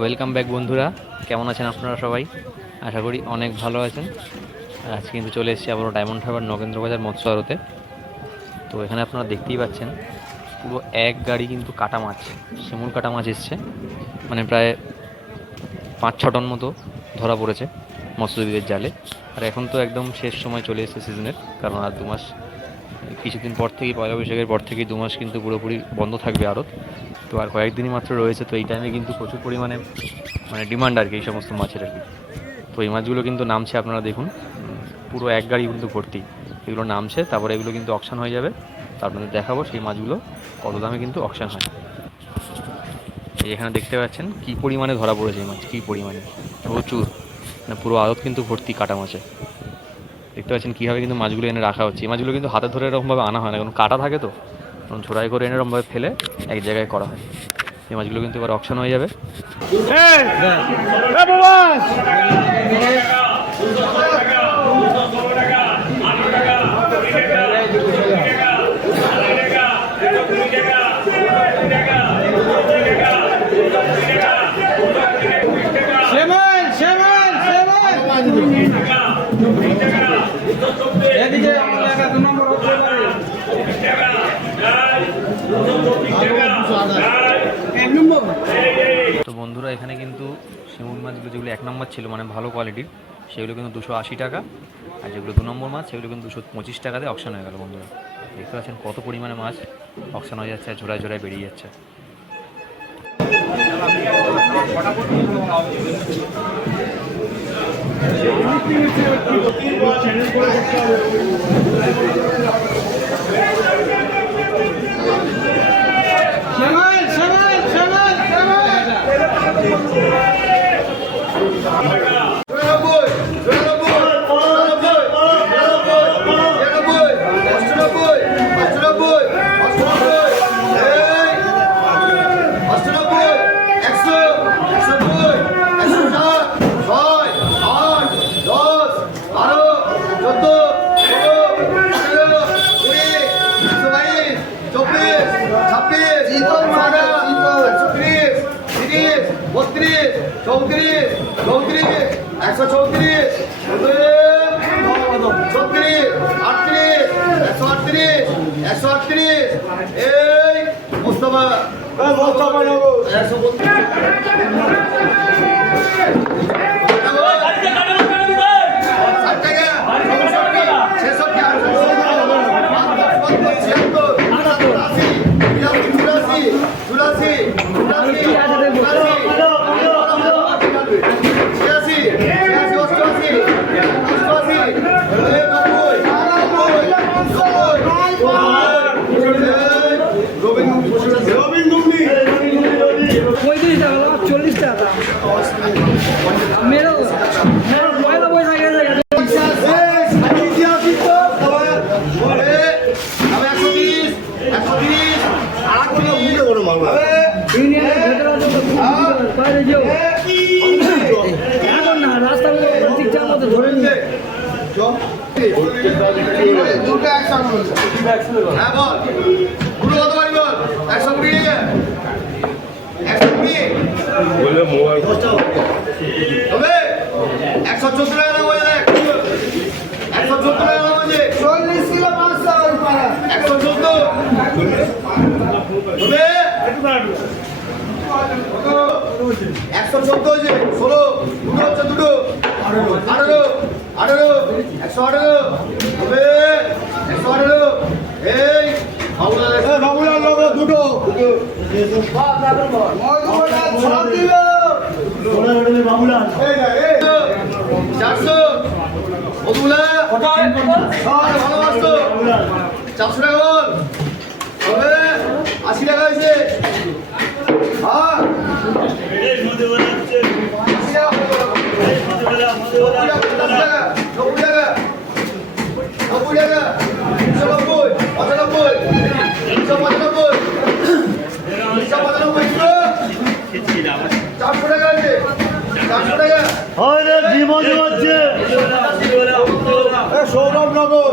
Welcome back বন্ধুরা, কেমন আছেন আপনারা সবাই? আশা করি অনেক ভালো আছেন। আজকে কিন্তু চলে এসেছি আবারও ডায়মন্ড হারবার নগেন্দ্র বাজার মৎস্য আড়তে। তো এখানে আপনারা দেখতেই পাচ্ছেন পুরো এক গাড়ি কিন্তু কাটা মাছ, শিমুল কাটা মাছ এসছে, মানে প্রায় 5-6 টন মতো ধরা পড়েছে মৎস্যজীবীদের জালে। আর এখন তো একদম শেষ সময় চলে এসেছে সিজনের, কারণ আর 2 মাস, কিছুদিন পর থেকেই, পয়লা বৈশাখের পর থেকেই 2 মাস কিন্তু পুরোপুরি বন্ধ থাকবে আড়ত। তো আর কয়েকদিনই মাত্র রয়েছে। তো এই টাইমে কিন্তু প্রচুর পরিমাণে মানে ডিমান্ড আর কি এই সমস্ত মাছের আর কি। তো এই মাছগুলো কিন্তু নামছে, আপনারা দেখুন পুরো এক গাড়ি কিন্তু ভর্তি এগুলো নামছে। তারপরে এগুলো কিন্তু অকশন হয়ে যাবে, আপনাদের দেখাবো সেই মাছগুলো কত দামে কিন্তু অকশন হয়। এই এখানে দেখতে পাচ্ছেন কী পরিমাণে ধরা পড়েছে এই মাছ, কী পরিমাণে, প্রচুর, মানে পুরো আড়ত কিন্তু ভর্তি কাটা মাছে। দেখতে পাচ্ছেন কীভাবে কিন্তু মাছগুলো এনে রাখা হচ্ছে। এই মাছগুলো কিন্তু হাতে ধরে এরকমভাবে আনা হয় না, কারণ কাটা থাকে, তো কারণ ঝোড়াই করে এনে এরকমভাবে ফেলে এক জায়গায় করা হয়। এই মাছগুলো কিন্তু এবার অকশন হয়ে যাবে। তো বন্ধুরা, এখানে কিন্তু শিমুল মাছগুলো যেগুলো 1 নম্বর ছিল, মানে ভালো কোয়ালিটির, সেগুলো কিন্তু 280 টাকা। আর যেগুলো 2 নম্বর মাছ সেগুলো কিন্তু 225 টাকাতে অকশন হয়ে গেল। বন্ধুরা দেখতে পাচ্ছেন কত পরিমাণে মাছ অকশন হয়ে যাচ্ছে, আর ঝোড়ায় ঝোড়ায় বেরিয়ে যাচ্ছে। সৌরভ নগর